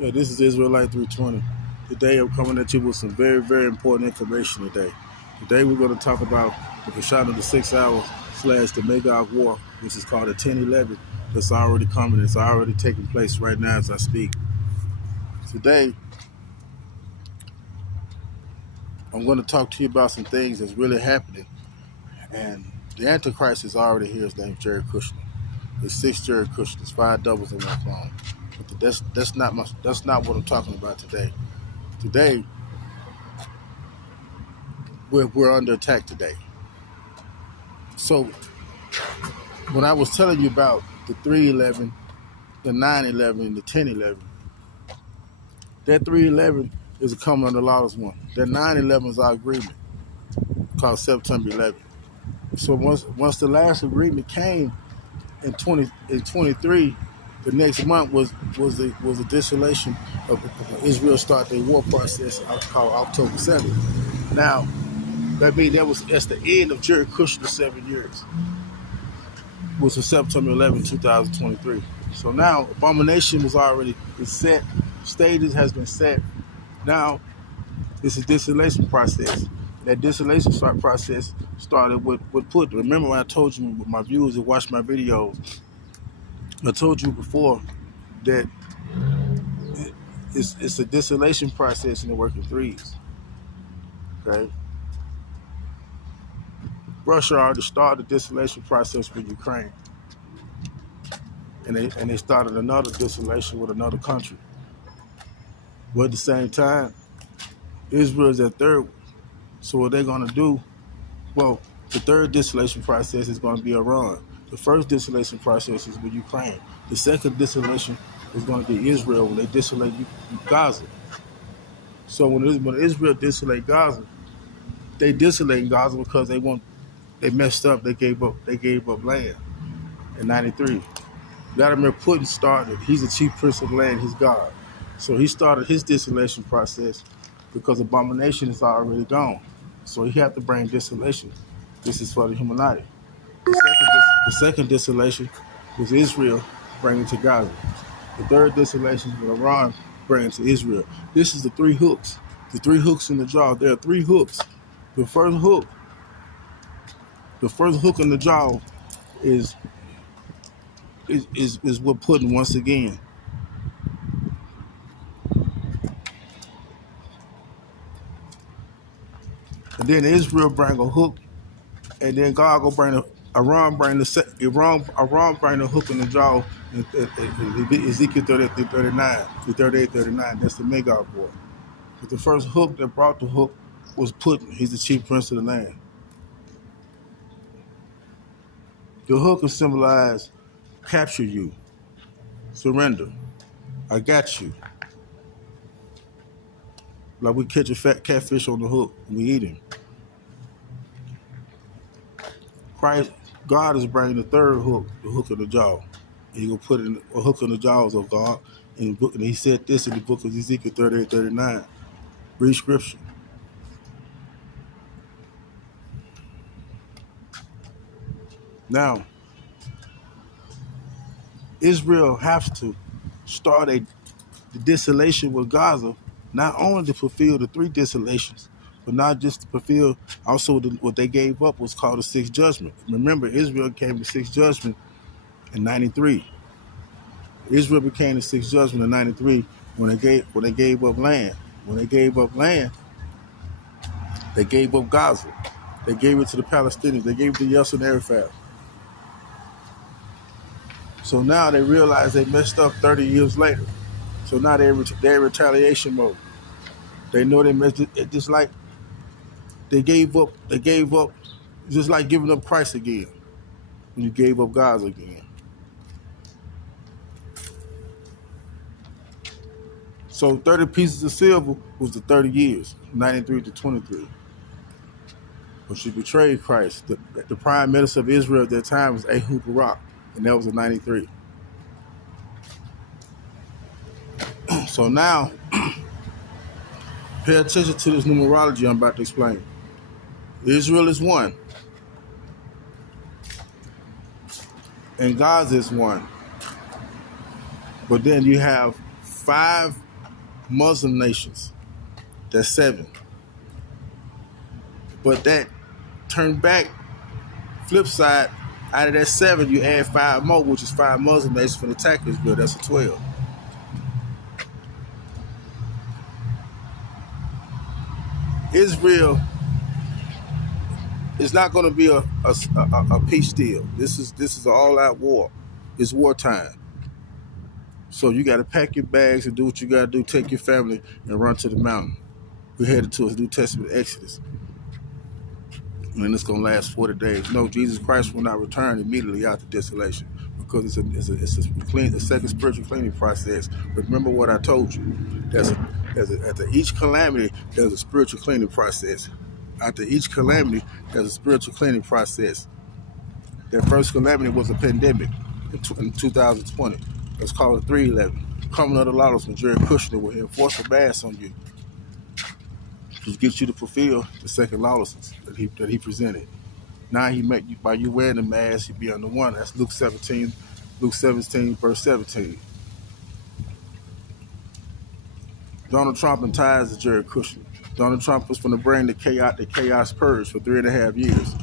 Yeah, this is Israelite 320. Today I'm coming at you with some very, very important information today. Today we're going to talk about the Peshat of the 6 hours / the Magog War, which is called the 1011. That's already coming. It's already taking place right now as I speak. Today I'm going to talk to you about some things that's really happening. And the Antichrist is already here. His name is Jared Kushner. There's 6 Jared Kushners. There's 5 doubles in one clone. But that's not what I'm talking about today. Today we're under attack today. So when I was telling you about the 311, the 911, and the 1011, that 311 is a common under lawless one. That 911 is our agreement called September 11. So once the last agreement came in 23, the next month was the dissolution of Israel start their war process called October 7th. Now that means that's the end of Jared Kushner's 7 years. Was on September 11, 2023. So now abomination was already set, stages has been set. Now it's a distillation process. That distillation process started with Putin. Remember when I told you, my viewers that watch my videos, I told you before that it's a distillation process in the working threes. Okay. Russia already started the distillation process with Ukraine. And they started another distillation with another country. But at the same time, Israel is at third. So what they're going to do, well, the third distillation process is going to be Iran. The first distillation process is with Ukraine. The second distillation is going to be Israel when they distillate Gaza. So when Israel distillate Gaza, they distillate Gaza because they messed up. They gave up land in '93. Vladimir Putin started. He's the chief prince of land. He's God. So he started his distillation process because abomination is already gone. So he had to bring distillation. This is for the Illuminati. The second distillation was Israel bringing to Gaza. The third distillation was Iran bringing to Israel. This is the 3 hooks. The 3 hooks in the jaw. There are 3 hooks. The first hook in the jaw is what Putin once again. And then Israel bring a hook, and then God go bring Iran bring the hook in the jaw. Ezekiel 38, 39. That's the Magog war. But the first hook that brought the hook was Putin. He's the chief prince of the land. The hook is symbolized capture you, surrender. I got you. Like we catch a fat catfish on the hook and we eat him. God is bringing the third hook, the hook in the jaw. And he will put in a hook in the jaws of God. And he said this in the book of Ezekiel 38, 39. Read scripture. Now, Israel has to start the distillation with Gaza, not only to fulfill the 3 distillations, but not just to fulfill also what they gave up was called the 6th judgment. Remember, Israel came to 6th judgment in 93. Israel became the 6th judgment in 93 when they gave up land. When they gave up land, they gave up Gaza. They gave it to the Palestinians. They gave it to Yasser Arafat. So now they realize they messed up 30 years later. So now they're in retaliation mode. They know they messed it, just like they gave up, just like giving up Christ again when you gave up Gaza again. So 30 pieces of silver was the 30 years, 93 to 23. But she betrayed Christ. The prime minister of Israel at that time was Ehud Barak, and that was in 93. So now, pay attention to this numerology I'm about to explain. Israel is 1, and Gaza is 1. But then you have 5 Muslim nations. That's 7. But that turned back, flip side, out of that 7, you add 5 more, which is 5 Muslim nations for the attack Israel. That's a 12. Israel is not going to be a peace deal. This is an all-out war. It's wartime. So you got to pack your bags and do what you got to do. Take your family and run to the mountain. We're headed to a New Testament Exodus. And it's going to last 40 days. No, Jesus Christ will not return immediately after desolation because it's a second spiritual cleaning process. But remember what I told you. After each calamity, there's a spiritual cleaning process. After each calamity, there's a spiritual cleaning process. Their first calamity was a pandemic in 2020. It's called 3/11. Coming of the lawlessness, Jared Kushner will enforce a mask on you to get you to fulfill the second lawlessness that he presented. Now he make you, by you wearing the mask, you be under one. That's Luke 17, verse 17. Donald Trump and ties to Jared Kushner. Donald Trump was going to bring the chaos purge for 3.5 years.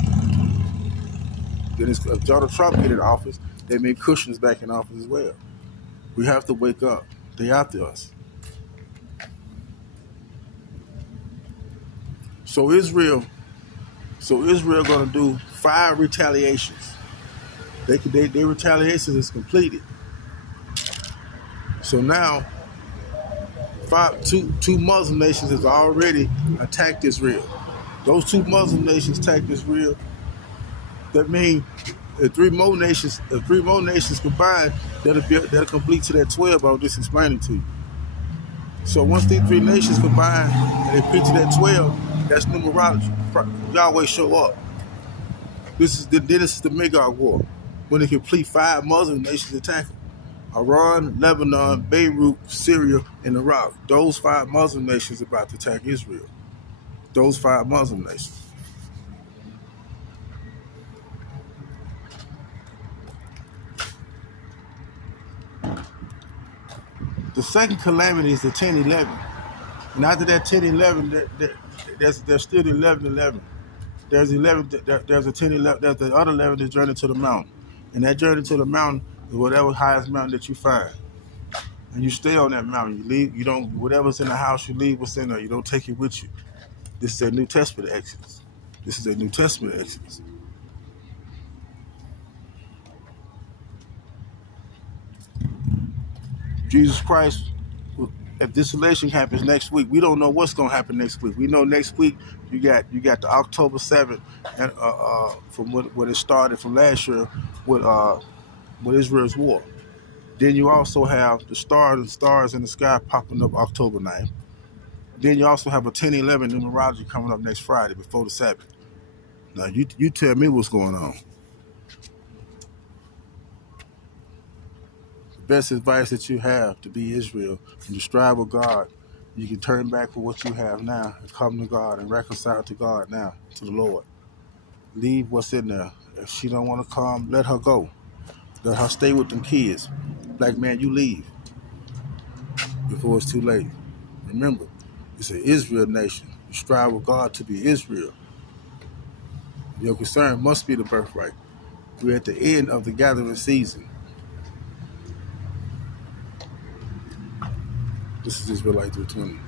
Then if Donald Trump get in office, that means Kushner's back in office as well. We have to wake up. They after us. So Israel going to do 5 retaliations. Their retaliation is completed. So now, two Muslim nations has already attacked Israel. Those 2 Muslim nations attacked Israel. That means if 3 more nations combined, that'll complete to that 12 I was just explaining to you. So once these 3 nations combine and they complete to that 12, that's numerology. Yahweh show up. This is the Magog War, when they complete 5 Muslim nations attacking. Iran, Lebanon, Beirut, Syria, and Iraq. Those 5 Muslim nations about to attack Israel. Those 5 Muslim nations. The second calamity is the 10/11. And after that 10/11, there's still the 11/11. There's 11. There's a 10/11. There's the other 11 is journey to the mountain, and that journey to the mountain is whatever highest mountain that you find, and you stay on that mountain. You leave. You don't. Whatever's in the house, you leave what's in there. You don't take it with you. This is a New Testament Exodus. This is a New Testament Exodus. Jesus Christ, if desolation happens next week, we don't know what's going to happen next week. We know next week you got the October 7th, and from what it started from last year with Israel's war. Then you also have the stars in the sky popping up October 9th. Then you also have a 10/11 numerology coming up next Friday before the Sabbath. Now you tell me what's going on. Best advice that you have to be Israel and to strive with God. You can turn back for what you have now and come to God and reconcile to God now, to the Lord. Leave what's in there. If she don't want to come, let her go. Let her stay with them kids. Black man, you leave before it's too late. Remember, it's an Israel nation. You strive with God to be Israel. Your concern must be the birthright. We're at the end of the gathering season. This is Israelite 320.